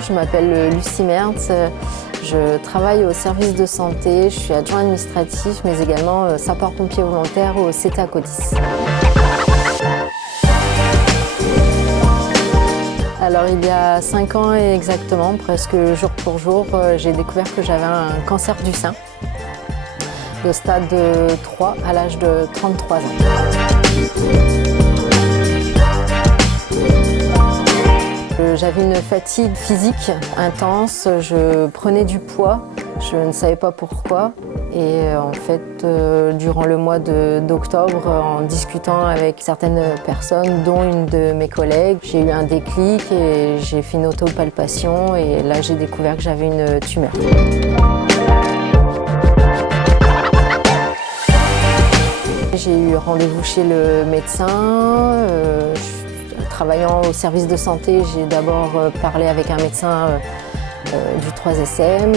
Bonjour, je m'appelle Lucie Mertz, je travaille au service de santé, je suis adjoint administratif mais également sapeur-pompier volontaire au CTA Codis. Alors il y a 5 ans exactement, presque jour pour jour, j'ai découvert que j'avais un cancer du sein de stade 3 à l'âge de 33 ans. J'avais une fatigue physique intense, je prenais du poids, je ne savais pas pourquoi. Et en fait, durant le mois d'octobre, en discutant avec certaines personnes, dont une de mes collègues, j'ai eu un déclic et j'ai fait une autopalpation et là j'ai découvert que j'avais une tumeur. J'ai eu rendez-vous chez le médecin. Travaillant au service de santé, j'ai d'abord parlé avec un médecin du 3SM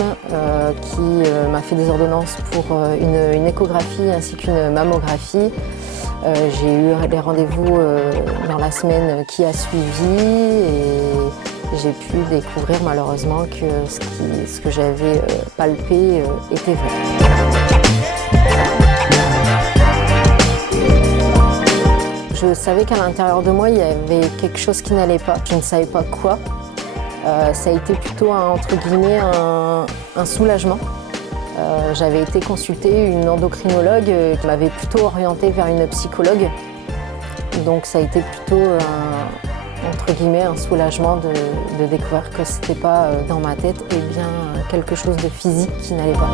qui m'a fait des ordonnances pour une échographie ainsi qu'une mammographie. J'ai eu les rendez-vous dans la semaine qui a suivi et j'ai pu découvrir malheureusement que ce que j'avais palpé était vrai. Je savais qu'à l'intérieur de moi, il y avait quelque chose qui n'allait pas. Je ne savais pas quoi. Ça a été plutôt, entre guillemets, un soulagement. J'avais été consulter une endocrinologue qui m'avait plutôt orientée vers une psychologue. Donc ça a été plutôt, entre guillemets, un soulagement de découvrir que ce n'était pas dans ma tête, et bien quelque chose de physique qui n'allait pas.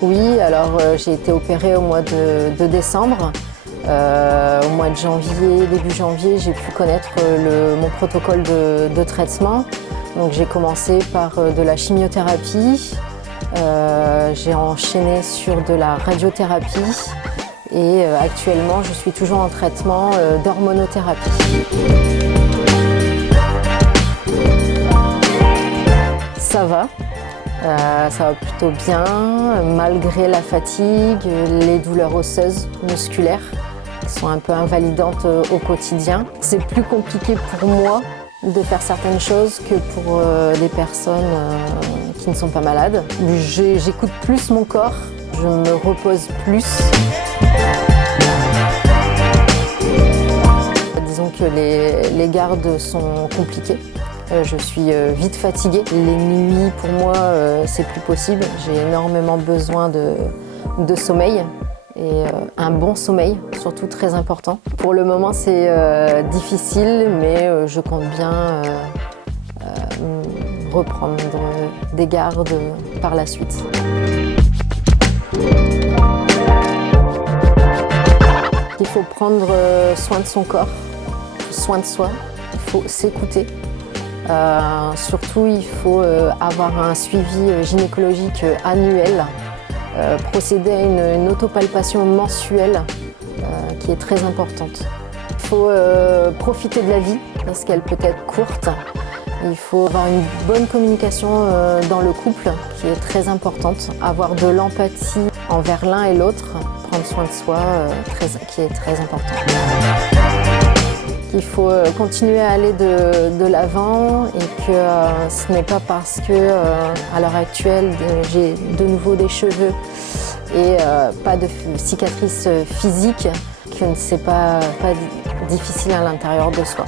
Oui, alors j'ai été opérée au mois de décembre. Au mois de janvier, début janvier, j'ai pu connaître mon protocole de traitement. Donc j'ai commencé par de la chimiothérapie, j'ai enchaîné sur de la radiothérapie et actuellement je suis toujours en traitement d'hormonothérapie. Ça va plutôt bien, malgré la fatigue, les douleurs osseuses, musculaires, qui sont un peu invalidantes au quotidien. C'est plus compliqué pour moi de faire certaines choses que pour des personnes qui ne sont pas malades. J'écoute plus mon corps, je me repose plus. Disons que les gardes sont compliquées. Je suis vite fatiguée. Les nuits, pour moi, c'est plus possible. J'ai énormément besoin de sommeil et un bon sommeil, surtout très important. Pour le moment, c'est difficile, mais je compte bien reprendre des gardes par la suite. Il faut prendre soin de son corps, soin de soi, il faut s'écouter. Surtout, il faut avoir un suivi gynécologique annuel, procéder à une autopalpation mensuelle qui est très importante. Il faut profiter de la vie parce qu'elle peut être courte. Il faut avoir une bonne communication dans le couple qui est très importante. Avoir de l'empathie envers l'un et l'autre, prendre soin de soi qui est très important. Il faut continuer à aller de l'avant et que ce n'est pas parce que à l'heure actuelle j'ai de nouveau des cheveux et pas de cicatrices physiques que c'est pas difficile à l'intérieur de soi.